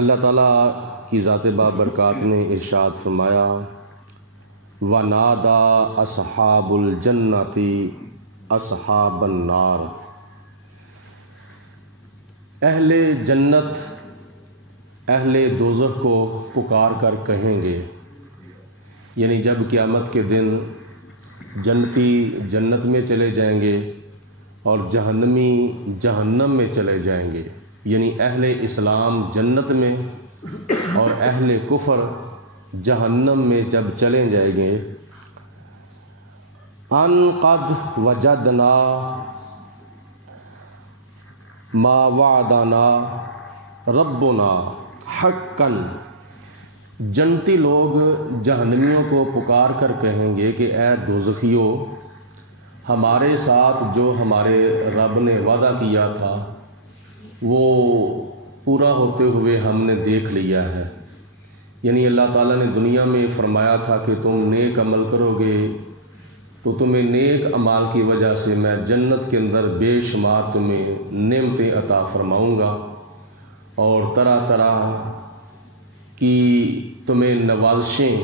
اللہ تعالیٰ کی ذات بابرکات نے ارشاد فرمایا وَنَادَى أَصْحَابُ الْجَنَّةِ أَصْحَابَ النَّارِ، اہل جنت اہل دوزخ کو پکار کر کہیں گے، یعنی جب قیامت کے دن جنتی جنت میں چلے جائیں گے اور جہنمی جہنم میں چلے جائیں گے، یعنی اہل اسلام جنت میں اور اہل کفر جہنم میں جب چلے جائیں گے، ان قد وجدنا ما وعدنا ربنا حقا، جنتی لوگ جہنمیوں کو پکار کر کہیں گے کہ اے دوزخیو، ہمارے ساتھ جو ہمارے رب نے وعدہ کیا تھا وہ پورا ہوتے ہوئے ہم نے دیکھ لیا ہے۔ یعنی اللہ تعالیٰ نے دنیا میں فرمایا تھا کہ تم نیک عمل کرو گے تو تمہیں نیک اعمال کی وجہ سے میں جنت کے اندر بے شمار تمہیں نعمتیں عطا فرماؤں گا اور طرح طرح کی تمہیں نوازشیں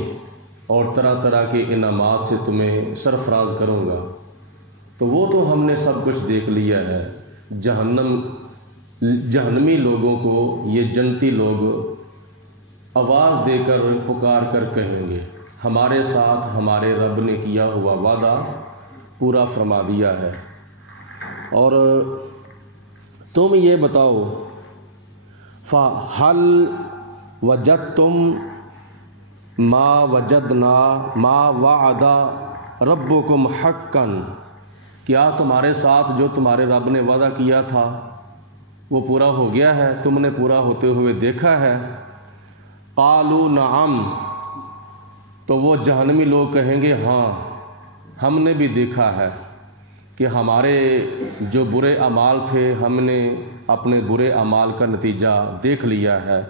اور طرح طرح کے انعامات سے تمہیں سرفراز کروں گا، تو وہ تو ہم نے سب کچھ دیکھ لیا ہے۔ جہنمی لوگوں کو یہ جنتی لوگ آواز دے کر پکار کر کہیں گے ہمارے ساتھ ہمارے رب نے کیا ہوا وعدہ پورا فرما دیا ہے، اور تم یہ بتاؤ فَهَلْ وَجَدْتُمْ مَا وَجَدْنَا مَا وَعَدَ رَبُّكُمْ حَقًّا، کیا تمہارے ساتھ جو تمہارے رب نے وعدہ کیا تھا وہ پورا ہو گیا ہے، تم نے پورا ہوتے ہوئے دیکھا ہے؟ قالوا نعم، تو وہ جہنمی لوگ کہیں گے ہاں ہم نے بھی دیکھا ہے کہ ہمارے جو برے اعمال تھے ہم نے اپنے برے اعمال کا نتیجہ دیکھ لیا ہے،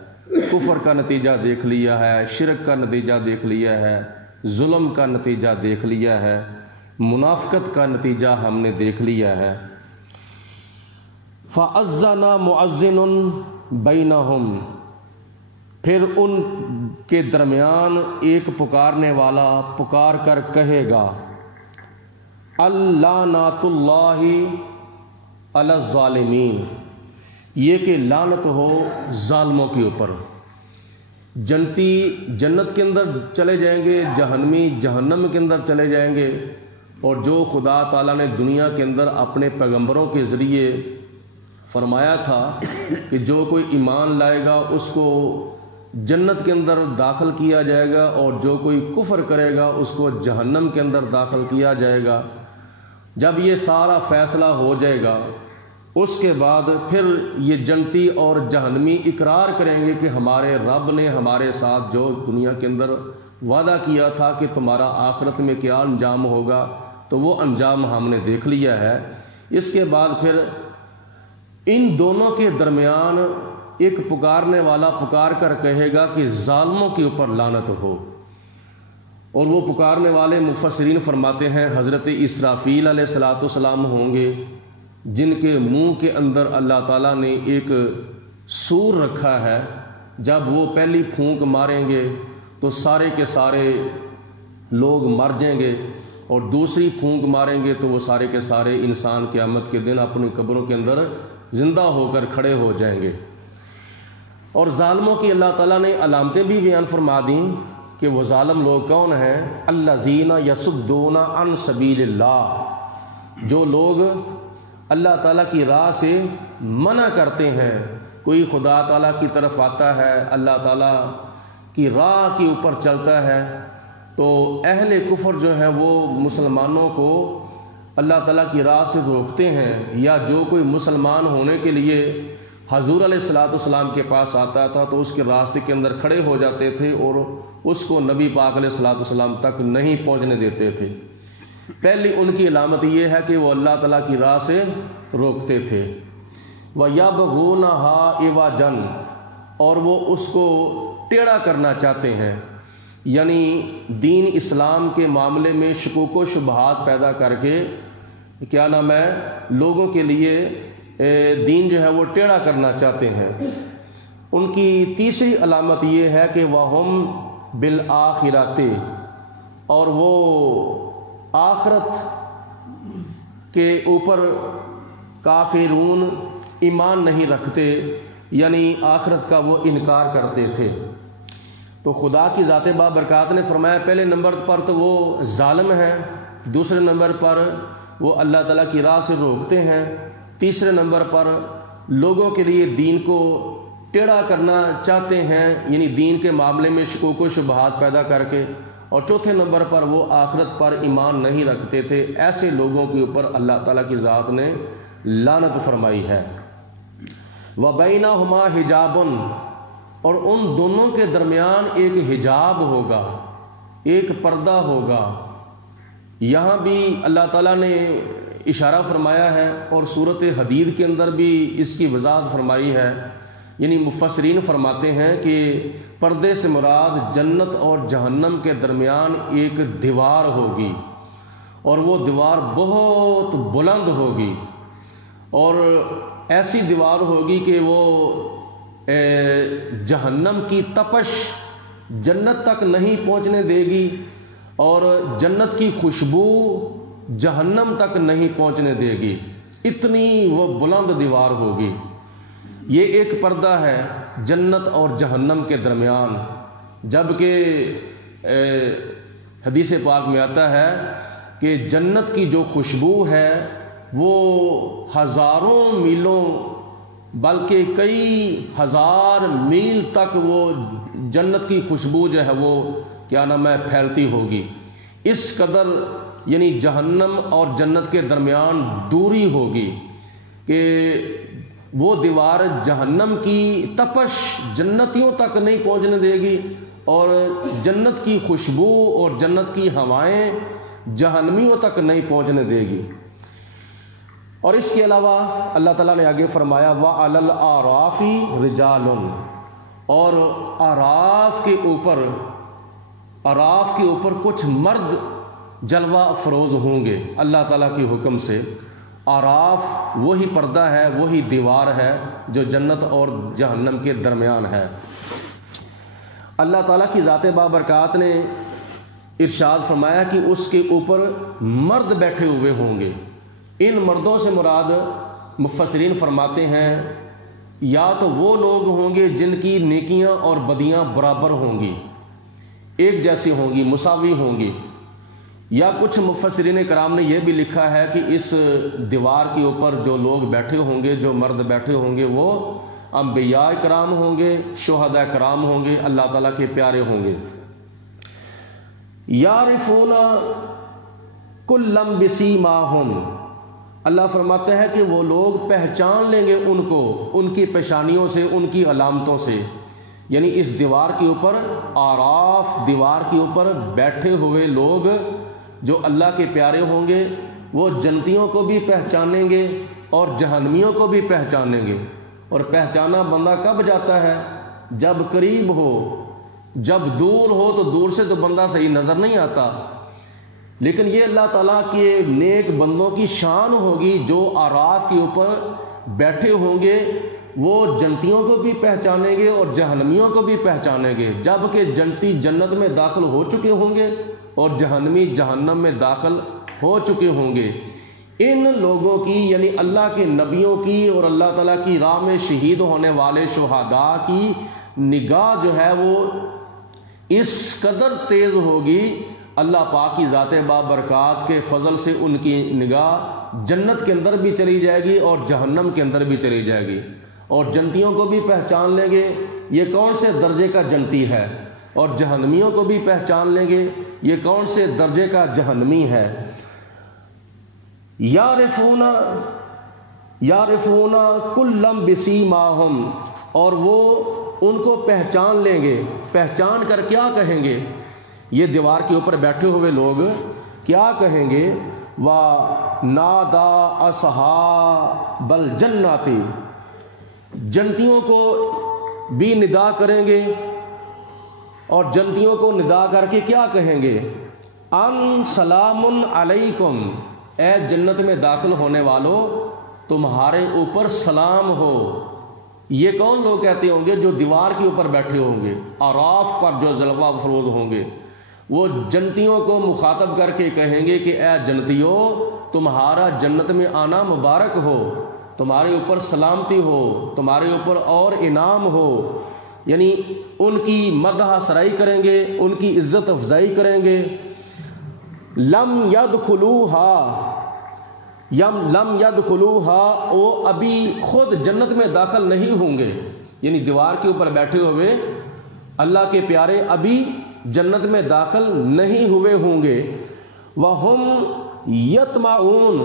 کفر کا نتیجہ دیکھ لیا ہے، شرک کا نتیجہ دیکھ لیا ہے، ظلم کا نتیجہ دیکھ لیا ہے، منافقت کا نتیجہ ہم نے دیکھ لیا ہے۔ فَأَذَّنَ مُؤَذِّنٌ بَيْنَهُمْ، پھر ان کے درمیان ایک پکارنے والا پکار کر کہے گا اللعنۃ اللہ علی الظالمین، یہ کہ لعنت ہو ظالموں کے اوپر۔ جنتی جنت کے اندر چلے جائیں گے، جہنمی جہنم کے اندر چلے جائیں گے، اور جو خدا تعالیٰ نے دنیا کے اندر اپنے پیغمبروں کے ذریعے فرمایا تھا کہ جو کوئی ایمان لائے گا اس کو جنت کے اندر داخل کیا جائے گا اور جو کوئی کفر کرے گا اس کو جہنم کے اندر داخل کیا جائے گا، جب یہ سارا فیصلہ ہو جائے گا اس کے بعد پھر یہ جنتی اور جہنمی اقرار کریں گے کہ ہمارے رب نے ہمارے ساتھ جو دنیا کے اندر وعدہ کیا تھا کہ تمہارا آخرت میں کیا انجام ہوگا تو وہ انجام ہم نے دیکھ لیا ہے۔ اس کے بعد پھر ان دونوں کے درمیان ایک پکارنے والا پکار کر کہے گا کہ ظالموں کے اوپر لعنت ہو، اور وہ پکارنے والے مفسرین فرماتے ہیں حضرت اسرافیل علیہ السلام ہوں گے، جن کے منہ کے اندر اللہ تعالیٰ نے ایک سور رکھا ہے، جب وہ پہلی پھونک ماریں گے تو سارے کے سارے لوگ مر جائیں گے، اور دوسری پھونک ماریں گے تو وہ سارے کے سارے انسان قیامت کے دن اپنی قبروں کے اندر زندہ ہو کر کھڑے ہو جائیں گے۔ اور ظالموں کی اللہ تعالیٰ نے علامتیں بھی بیان فرما دیں کہ وہ ظالم لوگ کون ہیں؟ الذین یصدون عن سبیل اللہ، جو لوگ اللہ تعالیٰ کی راہ سے منع کرتے ہیں۔ کوئی خدا تعالیٰ کی طرف آتا ہے، اللہ تعالیٰ کی راہ کے اوپر چلتا ہے، تو اہل کفر جو ہیں وہ مسلمانوں کو اللہ تعالیٰ کی راہ سے روکتے ہیں، یا جو کوئی مسلمان ہونے کے لیے حضور علیہ السلام کے پاس آتا تھا تو اس کے راستے کے اندر کھڑے ہو جاتے تھے اور اس کو نبی پاک علیہ السلام تک نہیں پہنچنے دیتے تھے۔ پہلی ان کی علامت یہ ہے کہ وہ اللہ تعالیٰ کی راہ سے روکتے تھے۔ وَيَبْغُونَهَا عِوَجًا، اور وہ اس کو ٹیڑھا کرنا چاہتے ہیں، یعنی دین اسلام کے معاملے میں شکوک و شبہات پیدا کر کے کیا نام ہے لوگوں کے لیے دین جو ہے وہ ٹیڑھا کرنا چاہتے ہیں۔ ان کی تیسری علامت یہ ہے کہ وَهُمْ بِالْآخِرَةِ، اور وہ آخرت کے اوپر کافرون ایمان نہیں رکھتے، یعنی آخرت کا وہ انکار کرتے تھے۔ تو خدا کی ذات بابرکات نے فرمایا پہلے نمبر پر تو وہ ظالم ہیں، دوسرے نمبر پر وہ اللہ تعالیٰ کی راہ سے روکتے ہیں، تیسرے نمبر پر لوگوں کے لیے دین کو ٹیڑھا کرنا چاہتے ہیں، یعنی دین کے معاملے میں شکوک و شبہات پیدا کر کے، اور چوتھے نمبر پر وہ آخرت پر ایمان نہیں رکھتے تھے۔ ایسے لوگوں کے اوپر اللہ تعالیٰ کی ذات نے لعنت فرمائی ہے۔ وَبَيْنَهُمَا حِجَابٌ، اور ان دونوں کے درمیان ایک حجاب ہوگا، ایک پردہ ہوگا۔ یہاں بھی اللہ تعالیٰ نے اشارہ فرمایا ہے اور سورۃ حدید کے اندر بھی اس کی وضاحت فرمائی ہے، یعنی مفسرین فرماتے ہیں کہ پردے سے مراد جنت اور جہنم کے درمیان ایک دیوار ہوگی، اور وہ دیوار بہت بلند ہوگی، اور ایسی دیوار ہوگی کہ وہ جہنم کی تپش جنت تک نہیں پہنچنے دے گی، اور جنت کی خوشبو جہنم تک نہیں پہنچنے دے گی، اتنی وہ بلند دیوار ہوگی۔ یہ ایک پردہ ہے جنت اور جہنم کے درمیان، جبکہ حدیث پاک میں آتا ہے کہ جنت کی جو خوشبو ہے وہ ہزاروں میلوں بلکہ کئی ہزار میل تک وہ جنت کی خوشبو جو ہے وہ کیا نام ہے پھیلتی ہوگی۔ اس قدر یعنی جہنم اور جنت کے درمیان دوری ہوگی کہ وہ دیوار جہنم کی تپش جنتیوں تک نہیں پہنچنے دے گی، اور جنت کی خوشبو اور جنت کی ہوائیں جہنمیوں تک نہیں پہنچنے دے گی۔ اور اس کے علاوہ اللہ تعالیٰ نے آگے فرمایا وَعَلَى الْأَعْرَافِ رِجَالٌ، اور اعراف کے اوپر کچھ مرد جلوہ افروز ہوں گے اللہ تعالیٰ کے حکم سے۔ اعراف وہی پردہ ہے، وہی دیوار ہے جو جنت اور جہنم کے درمیان ہے۔ اللہ تعالیٰ کی ذات بابرکات نے ارشاد فرمایا کہ اس کے اوپر مرد بیٹھے ہوئے ہوں گے۔ ان مردوں سے مراد مفسرین فرماتے ہیں یا تو وہ لوگ ہوں گے جن کی نیکیاں اور بدیاں برابر ہوں گی، ایک جیسی ہوں گی، مساوی ہوں گی، یا کچھ مفسرین کرام نے یہ بھی لکھا ہے کہ اس دیوار کے اوپر جو لوگ بیٹھے ہوں گے، جو مرد بیٹھے ہوں گے، وہ انبیاء کرام ہوں گے، شہداء کرام ہوں گے، اللہ تعالیٰ کے پیارے ہوں گے۔ یعرفون کلا بسیماہم، اللہ فرماتا ہے کہ وہ لوگ پہچان لیں گے ان کو ان کی پیشانیوں سے، ان کی علامتوں سے، یعنی اس دیوار کے اوپر اعراف دیوار کے اوپر بیٹھے ہوئے لوگ جو اللہ کے پیارے ہوں گے وہ جنتیوں کو بھی پہچانیں گے اور جہنمیوں کو بھی پہچانیں گے۔ اور پہچانا بندہ کب جاتا ہے؟ جب قریب ہو، جب دور ہو تو دور سے تو بندہ صحیح نظر نہیں آتا، لیکن یہ اللہ تعالیٰ کے نیک بندوں کی شان ہوگی جو اعراف کے اوپر بیٹھے ہوں گے، وہ جنتیوں کو بھی پہچانیں گے اور جہنمیوں کو بھی پہچانیں گے، جبکہ جنتی جنت میں داخل ہو چکے ہوں گے اور جہنمی جہنم میں داخل ہو چکے ہوں گے۔ ان لوگوں کی یعنی اللہ کے نبیوں کی اور اللہ تعالیٰ کی راہ میں شہید ہونے والے شہداء کی نگاہ جو ہے وہ اس قدر تیز ہوگی، اللہ پاک کی ذات بابرکات کے فضل سے ان کی نگاہ جنت کے اندر بھی چلی جائے گی اور جہنم کے اندر بھی چلی جائے گی، اور جنتیوں کو بھی پہچان لیں گے یہ کون سے درجے کا جنتی ہے، اور جہنمیوں کو بھی پہچان لیں گے یہ کون سے درجے کا جہنمی ہے۔ یعرفون کلا بسیماہم، اور وہ ان کو پہچان لیں گے، پہچان کر کیا کہیں گے؟ یہ دیوار کے اوپر بیٹھے ہوئے لوگ کیا کہیں گے؟ وَنَادَى أَصْحَابَ الْجَنَّةِ، جنتیوں کو بھی ندا کریں گے، اور جنتیوں کو ندا کر کے کیا کہیں گے؟ ان سلام علیکم، اے جنت میں داخل ہونے والوں تمہارے اوپر سلام ہو، یہ کون لوگ کہتے ہوں گے؟ جو دیوار کے اوپر بیٹھے ہوں گے، اعراف پر جو جلوہ افروز ہوں گے، وہ جنتیوں کو مخاطب کر کے کہیں گے کہ اے جنتیوں، تمہارا جنت میں آنا مبارک ہو، تمہارے اوپر سلامتی ہو، تمہارے اوپر اور انعام ہو. یعنی ان کی مدح سرائی کریں گے، ان کی عزت افزائی کریں گے. لم يدخلوها وہ ابھی خود جنت میں داخل نہیں ہوں گے. یعنی دیوار کے اوپر بیٹھے ہوئے اللہ کے پیارے ابھی جنت میں داخل نہیں ہوئے ہوں گے. وَهُمْ يَطْمَعُونَ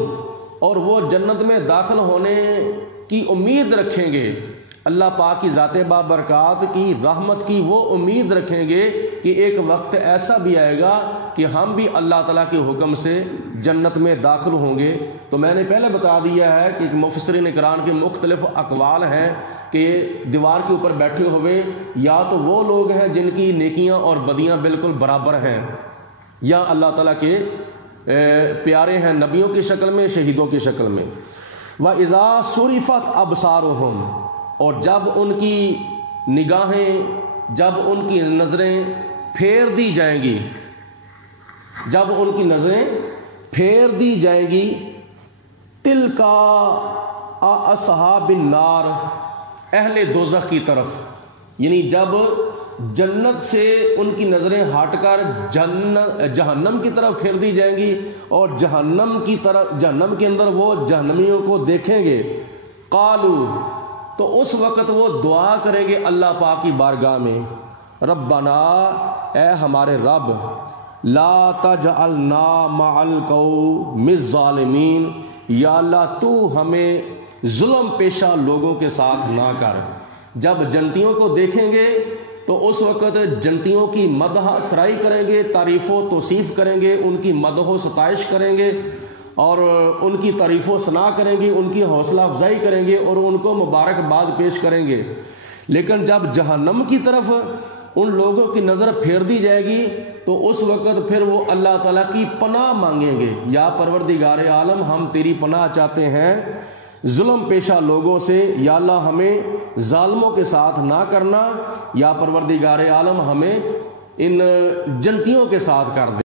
اور وہ جنت میں داخل ہونے کی امید رکھیں گے، اللہ پاک کی ذات بابرکات کی رحمت کی وہ امید رکھیں گے کہ ایک وقت ایسا بھی آئے گا کہ ہم بھی اللہ تعالیٰ کے حکم سے جنت میں داخل ہوں گے. تو میں نے پہلے بتا دیا ہے کہ مفسرین کرام کے مختلف اقوال ہیں کہ دیوار کے اوپر بیٹھے ہوئے یا تو وہ لوگ ہیں جن کی نیکیاں اور بدیاں بالکل برابر ہیں، یا اللہ تعالیٰ کے پیارے ہیں نبیوں کی شکل میں، شہیدوں کی شکل میں. وَإِذَا صُرِفَتْ أَبْصَارُهُمْ اور جب ان کی نگاہیں، جب ان کی نظریں پھیر دی جائیں گی، جب ان کی نظریں پھیر دی جائیں گی، تِلْكَ أَصْحَابِ النَّارِ اہل دوزخ کی طرف. یعنی جب جنت سے ان کی نظریں ہٹ کر جہنم کی طرف پھیر دی جائیں گی اور جہنم کی طرف، جہنم کے اندر وہ جہنمیوں کو دیکھیں گے، قالوا تو اس وقت وہ دعا کریں گے اللہ پاک کی بارگاہ میں، ربنا اے ہمارے رب، لا تجعلنا مع القوم الظالمین، یا اللہ تو ہمیں ظلم پیشہ لوگوں کے ساتھ نہ کر. جب جنتیوں کو دیکھیں گے تو اس وقت جنتیوں کی مدح سرائی کریں گے، تعریف و توصیف کریں گے، ان کی مدح و ستائش کریں گے اور ان کی تعریف و ثنا کریں گے، ان کی حوصلہ افزائی کریں گے اور ان کو مبارکباد پیش کریں گے. لیکن جب جہنم کی طرف ان لوگوں کی نظر پھیر دی جائے گی تو اس وقت پھر وہ اللہ تعالیٰ کی پناہ مانگیں گے، یا پروردگار عالم ہم تیری پناہ چاہتے ہیں ظلم پیشہ لوگوں سے، یا اللہ ہمیں ظالموں کے ساتھ نہ کرنا، یا پروردگار عالم ہمیں ان جنتیوں کے ساتھ کر دے.